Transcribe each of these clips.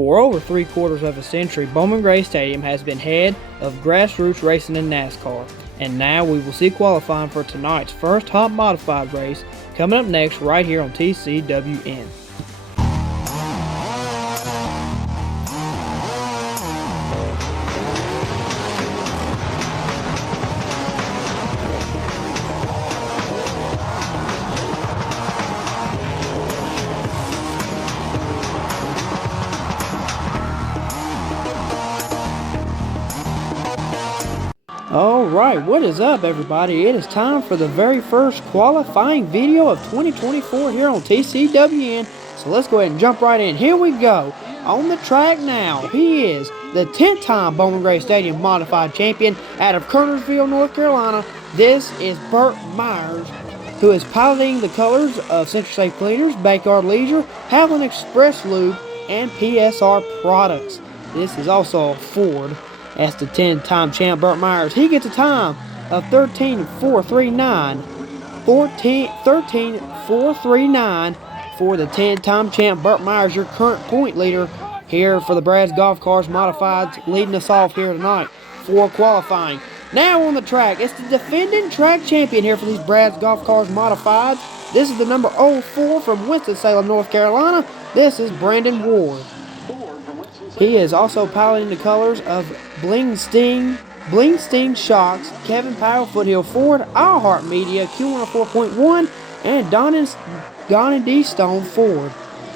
For over 3/4 of a century, Bowman Gray Stadium has been head of grassroots racing in NASCAR. And now we will see qualifying for tonight's first hot modified race coming up next right here on TCWN. Alright, what is up everybody? It is time for the very first qualifying video of 2024 here on TCWN. So let's go ahead and jump right in. Here we go. On the track now, he is the 10th time Bowman Gray Stadium Modified Champion out of Kernersville, North Carolina. This is Burt Myers, who is piloting the colors of Central Safe Cleaners, Backyard Leisure, Howland Express Lube, and PSR Products. This is also a Ford. That's the 10-time champ Burt Myers. He gets a time of 13.439. 13.439 for the 10-time champ Burt Myers, your current point leader here for the Brad's Golf Cars Modifieds, leading us off here tonight for qualifying. Now on the track, it's the defending track champion here for these Brad's Golf Cars Modifieds. This is the number 04 from Winston-Salem, North Carolina. This is Brandon Ward. He is also piloting the colors of Bling Sting Shocks, Kevin Powell Foothill Ford, Our Heart Media, Q104.1, and Don D. Stone Ford.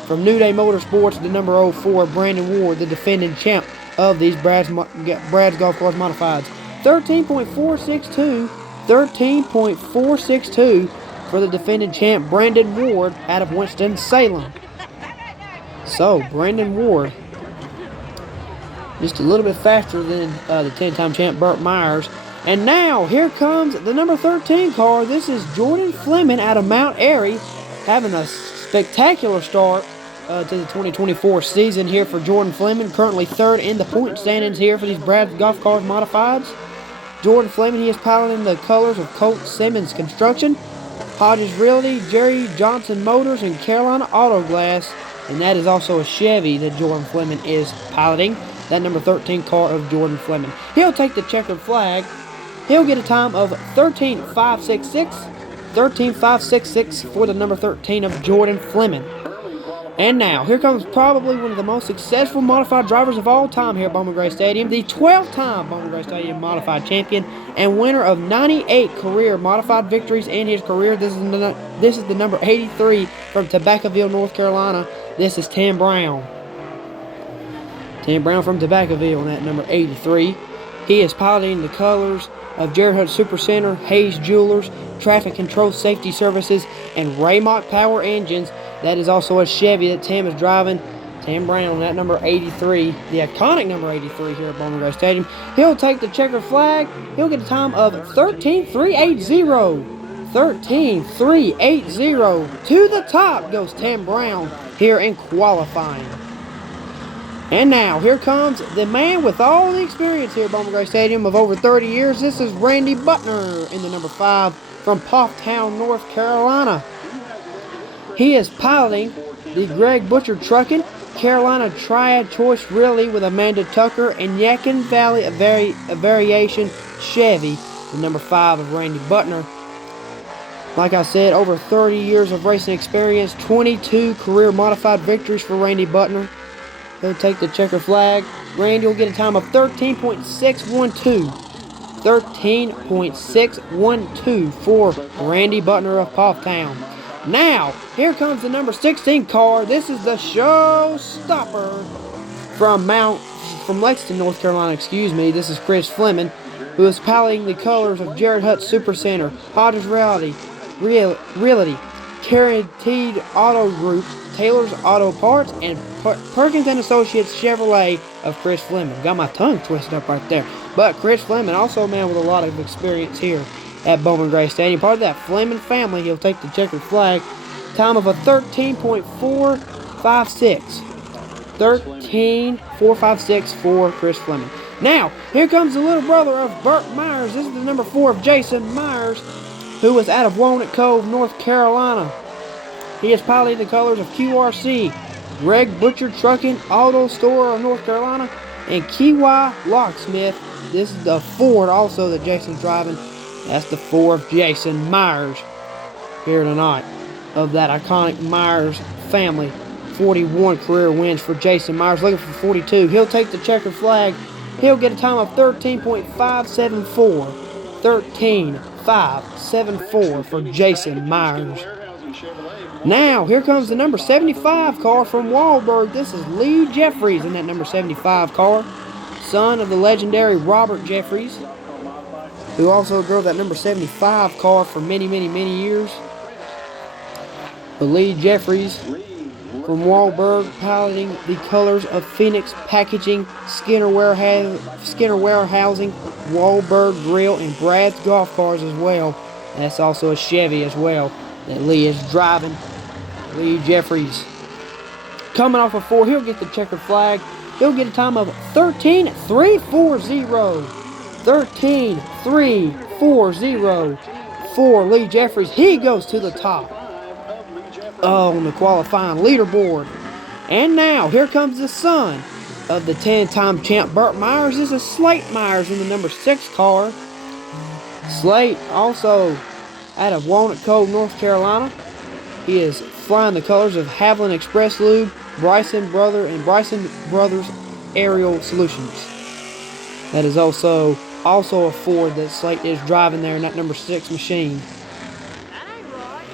From New Day Motorsports, the number 04, Brandon Ward, the defending champ of these Brad's Golf Cars Modifieds. 13.462 for the defending champ, Brandon Ward, out of Winston-Salem. So, Brandon Ward, just a little bit faster than the 10-time champ Burt Myers. And now, here comes the number 13 car. This is Jordan Fleming out of Mount Airy, having a spectacular start to the 2024 season here for Jordan Fleming. Currently third in the point standings here for these Brad's Golf Cars Modifieds. Jordan Fleming, he is piloting the colors of Colt Simmons Construction, Hodges Realty, Jerry Johnson Motors, and Carolina Auto Glass. And that is also a Chevy that Jordan Fleming is piloting. That number 13 car of Jordan Fleming. He'll take the checkered flag. He'll get a time of 13.566. 13.566 for the number 13 of Jordan Fleming. And now, here comes probably one of the most successful modified drivers of all time here at Bowman Gray Stadium. The 12th time Bowman Gray Stadium Modified Champion and winner of 98 career modified victories in his career. This is the number 83 from Tobaccoville, North Carolina. This is Tim Brown. Tim Brown from Tobaccoville in that number 83. He is piloting the colors of Jared Hunt Super Center, Hayes Jewelers, Traffic Control Safety Services, and Raymont Power Engines. That is also a Chevy that Tim is driving. Tim Brown, that number 83, the iconic number 83 here at Bowman Gray Stadium. He'll take the checkered flag. He'll get a time of 13.380. 13.380. To the top goes Tim Brown here in qualifying. And now, here comes the man with all the experience here at Bowman Gray Stadium of over 30 years. This is Randy Butner in the number 5 from Pofftown, North Carolina. He is piloting the Greg Butcher Trucking Carolina Triad Choice Relay with Amanda Tucker and Yadkin Valley, a variation Chevy, the number 5 of Randy Butner. Like I said, over 30 years of racing experience, 22 career modified victories for Randy Butner. He'll take the checker flag. Randy will get a time of 13.612. 13.612 for Randy Butner of Pofftown. Now, here comes the number 16 car. This is the showstopper from Lexington, North Carolina, This is Chris Fleming, who is piloting the colors of Jared Hutt Super Center, Hodges Realty, Guaranteed Auto Group, Taylor's Auto Parts, and Perkins & Associates Chevrolet of Chris Fleming. Got my tongue twisted up right there. But Chris Fleming, also a man with a lot of experience here at Bowman Gray Stadium. Part of that Fleming family. He'll take the checkered flag. Time of a 13.456. 13.456 for Chris Fleming. Now, here comes the little brother of Burt Myers. This is the number 4 of Jason Myers, who is out of Walnut Cove, North Carolina. He is piloting the colors of QRC, Greg Butcher Trucking Auto Store of North Carolina, and Kiwi Locksmith. This is the Ford also that Jason's driving. That's the Ford of Jason Myers here tonight of that iconic Myers family. 41 career wins for Jason Myers, looking for 42. He'll take the checkered flag. He'll get a time of 13.574. 13.574 for Jason Myers. Now, here comes the number 75 car from Wahlberg. This is Lee Jeffries in that number 75 car, son of the legendary Robert Jeffries, who also drove that number 75 car for many, many, many years. But Lee Jeffries from Wahlberg, piloting the colors of Phoenix Packaging, Skinner Warehousing, Wahlberg Grill, and Brad's Golf Cars as well. That's also a Chevy as well that Lee is driving. Lee Jeffries. Coming off a 4, he'll get the checkered flag. He'll get a time of 13.340. 13.340 for Lee Jeffries. He goes to the top on the qualifying leaderboard. And now, here comes the son of the 10-time champ Burt Myers. This is Slate Myers in the number 6 car. Slate also out of Walnut Cove, North Carolina. He is flying the colors of Haviland Express Lube, Bryson Brothers Aerial Solutions. That is also a Ford that Slate is driving there in that number 6 machine.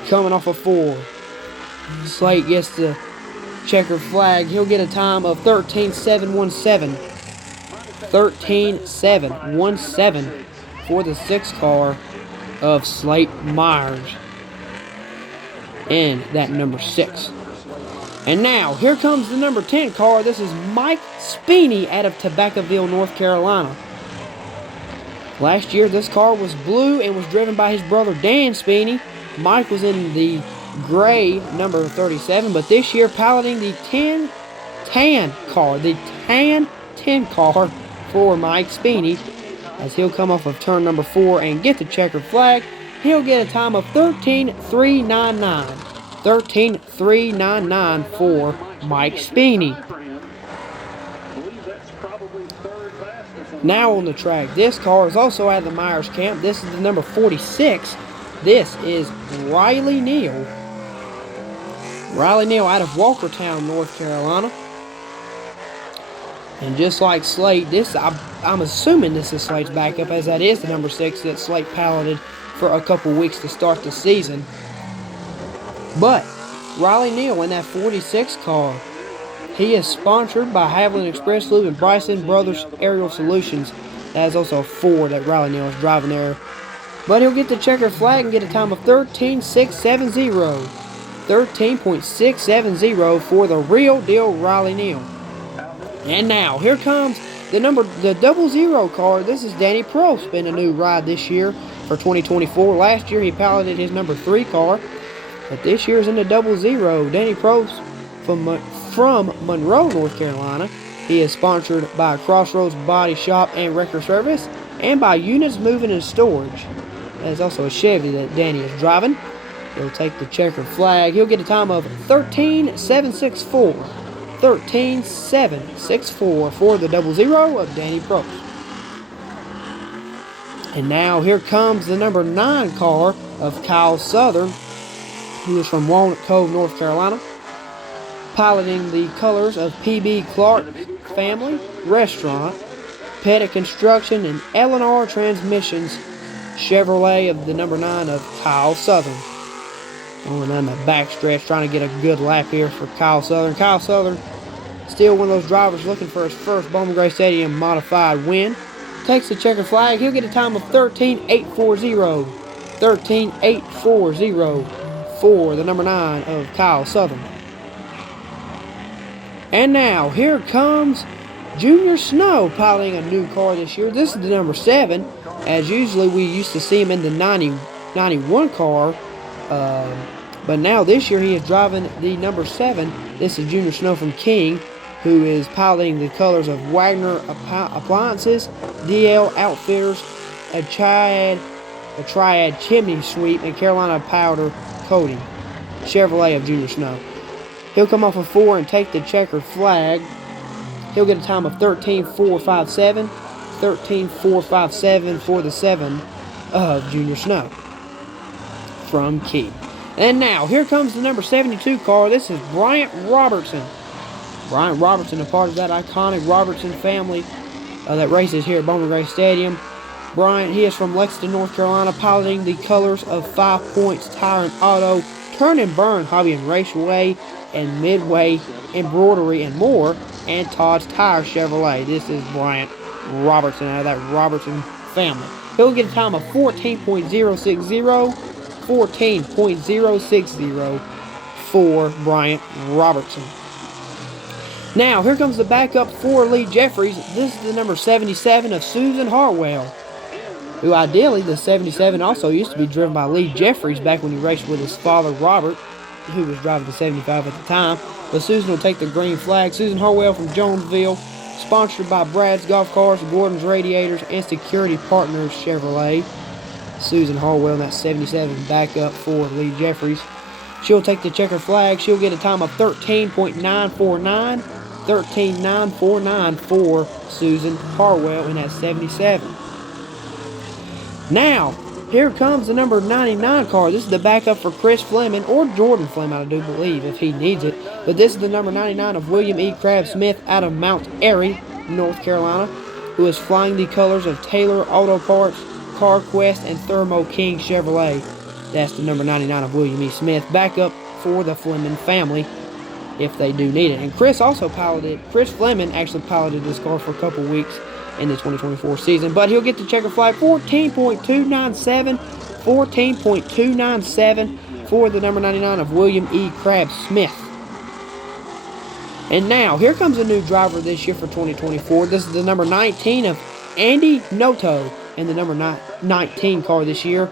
Coming off a 4. Slate gets the checkered flag. He'll get a time of 13.717. 13.717 for the 6 car of Slate Myers in that number 6. And now, here comes the number 10 car. This is Mike Speeney out of Tobaccoville, North Carolina. Last year, this car was blue and was driven by his brother Dan Speeney. Mike was in the gray number 37, but this year piloting the tan car for Mike Speeney, as he'll come off of turn number 4 and get the checkered flag. He'll get a time of 13.399. 13.399 for Mike Speeney. Now on the track, this car is also out of the Myers camp. This is the number 46. This is Riley Neal. Riley Neal out of Walkertown, North Carolina. And just like Slate, I'm assuming this is Slate's backup, as that is the number 6 that Slate piloted for a couple weeks to start the season. But Riley Neal in that 46 car, he is sponsored by Haviland Express Lube and Bryson Brothers Aerial Solutions. That is also a 4 that Riley Neal is driving there. But he'll get the checkered flag and get a time of 13.670. 13.670 for the real deal Riley Neal. And now, here comes the 00 car. This is Danny Probst in a new ride this year for 2024. Last year he piloted his number 3 car, but this year's in the 00. Danny Probst from Monroe, North Carolina. He is sponsored by Crossroads Body Shop and Wrecker Service and by Units Moving and Storage. There's also a Chevy that Danny is driving. He'll take the checkered flag. He'll get a time of 13.764. 13.764 for the 00 of Danny Probst. And now here comes the number 9 car of Kyle Southern, who is from Walnut Cove, North Carolina, piloting the colors of P.B. Clark Family Restaurant, Pettit Construction, and L&R Transmissions Chevrolet of the number 9 of Kyle Southern. Going on the backstretch, trying to get a good lap here for Kyle Southern. Kyle Southern, still one of those drivers looking for his first Bowman Gray Stadium modified win. Takes the checkered flag. He'll get a time of 13.840. 13.840 for the number 9 of Kyle Southern. And now, here comes Junior Snow piloting a new car this year. This is the number 7, as usually we used to see him in the 91 car. But now this year he is driving the number 7. This is Junior Snow from King, who is piloting the colors of Wagner Appliances, DL Outfitters, a Triad Chimney Sweep, and Carolina Powder Coating. Chevrolet of Junior Snow. He'll come off a 4 and take the checkered flag. He'll get a time of 13.457. 13.457 for the 7 of Junior Snow from Key. And now, here comes the number 72 car. This is Bryant Robertson. Bryant Robertson, a part of that iconic Robertson family that races here at Bowman Gray Stadium. Bryant, he is from Lexington, North Carolina, piloting the colors of 5 Points Tire and Auto, Turn and Burn Hobby and Raceway, and Midway Embroidery and more, and Todd's Tire Chevrolet. This is Bryant Robertson out of that Robertson family. He'll get a time of 14.060, 14.060 for Bryant Robertson. Now, here comes the backup for Lee Jeffries. This is the number 77 of Susan Hartwell, who ideally, the 77 also used to be driven by Lee Jeffries back when he raced with his father, Robert, who was driving the 75 at the time. But Susan will take the green flag. Susan Hartwell from Jonesville, sponsored by Brad's Golf Cars, Gordon's Radiators, and Security Partners Chevrolet. Susan Hartwell in that 77 backup for Lee Jeffries. She'll take the checker flag. She'll get a time of 13.949. 13.949 for Susan Hartwell in that 77. Now, here comes the number 99 car. This is the backup for Chris Fleming, or Jordan Fleming, I do believe, if he needs it. But this is the number 99 of William E. Crab Smith out of Mount Airy, North Carolina, who is flying the colors of Taylor Auto Parts, CarQuest, and Thermo King Chevrolet. That's the number 99 of William E. Smith, backup for the Fleming family if they do need it. And Chris Fleming actually piloted this car for a couple weeks in the 2024 season, but he'll get the checker flag. 14.297, 14.297 for the number 99 of William E. Crab Smith. And now, here comes a new driver this year for 2024. This is the number 19 of Andy Noto in the number 19 car this year.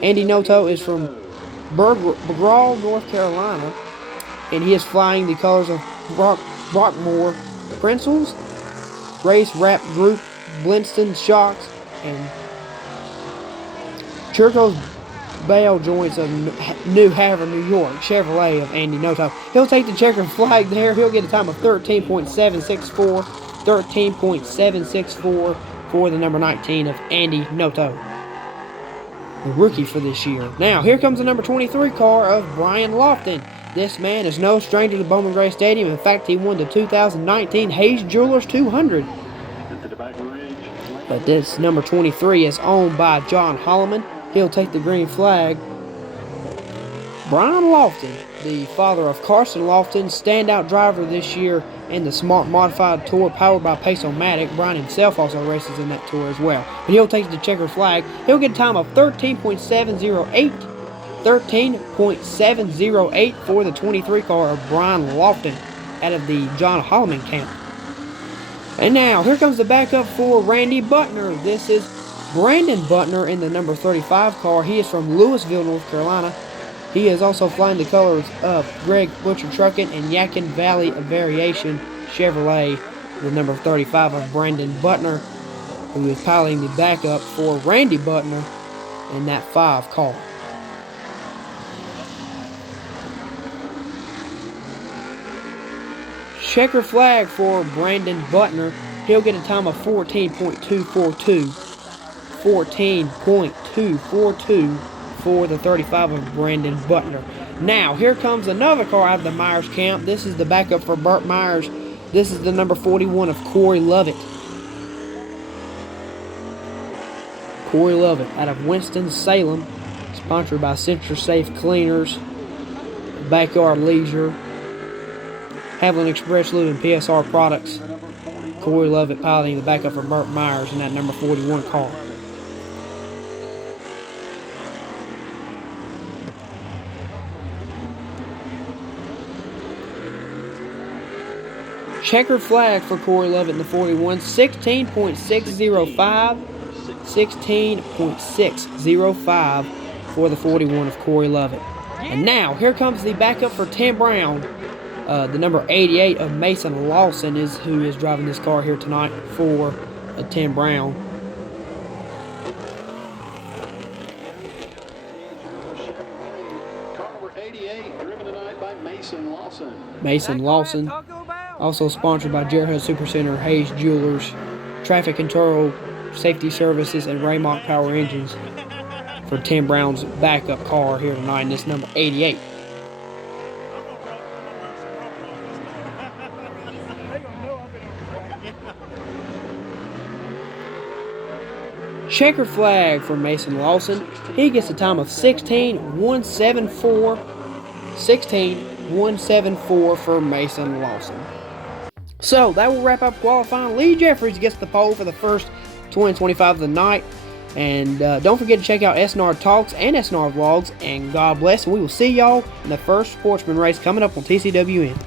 Andy Noto is from Bergall, North Carolina, and he is flying the colors of Brockmore Pretzels, Race Wrap Group, Blinston Shocks, and Churcho's Bale Joints of New Haven, New York, Chevrolet of Andy Noto. He'll take the checkered flag there. He'll get a time of 13.764, 13.764 for the number 19 of Andy Noto, the rookie for this year. Now, here comes the number 23 car of Brian Lofton. This man is no stranger to Bowman Gray Stadium. In fact, he won the 2019 Hayes Jewelers 200. But this number 23 is owned by John Holloman. He'll take the green flag. Brian Lofton, the father of Carson Lofton, standout driver this year in the Smart Modified Tour powered by Pace-O-Matic. Brian himself also races in that tour as well. But he'll take the checkered flag. He'll get a time of 13.708. 13.708 for the 23 car of Brian Lofton out of the John Holloman camp. And now, here comes the backup for Randy Butner. This is Brandon Butner in the number 35 car. He is from Louisville, North Carolina. He is also flying the colors of Greg Butcher Trucking and Yakin Valley Variation Chevrolet, the number 35 of Brandon Butner, who is piloting the backup for Randy Butner in that 5 car. Checker flag for Brandon Butner. He'll get a time of 14.242. 14.242 for the 35 of Brandon Butner. Now, here comes another car out of the Myers camp. This is the backup for Burt Myers. This is the number 41 of Corey Lovett. Corey Lovett out of Winston-Salem, sponsored by Central Safe Cleaners, Backyard Leisure, Haviland Express Lube, and PSR Products. Corey Lovett piloting the backup for Burt Myers in that number 41 car. Checkered flag for Corey Lovett in the 41, 16.605, 16.605 for the 41 of Corey Lovett. And now, here comes the backup for Tim Brown. The number 88 of Mason Lawson is who is driving this car here tonight for Tim Brown. Car number 88, driven tonight by Mason Lawson. Mason Lawson. Also sponsored by Gerhard Supercenter, Hayes Jewelers, Traffic Control, Safety Services, and Raymont Power Engines for Tim Brown's backup car here tonight, and it's number 88. Checker flag for Mason Lawson. He gets a time of 16.174. 16.174 for Mason Lawson. So that will wrap up qualifying. Lee Jeffries gets the pole for the first 2025 of the night. And don't forget to check out SNR Talks and SNR Vlogs. And God bless. And we will see y'all in the first Sportsman race coming up on TCWN.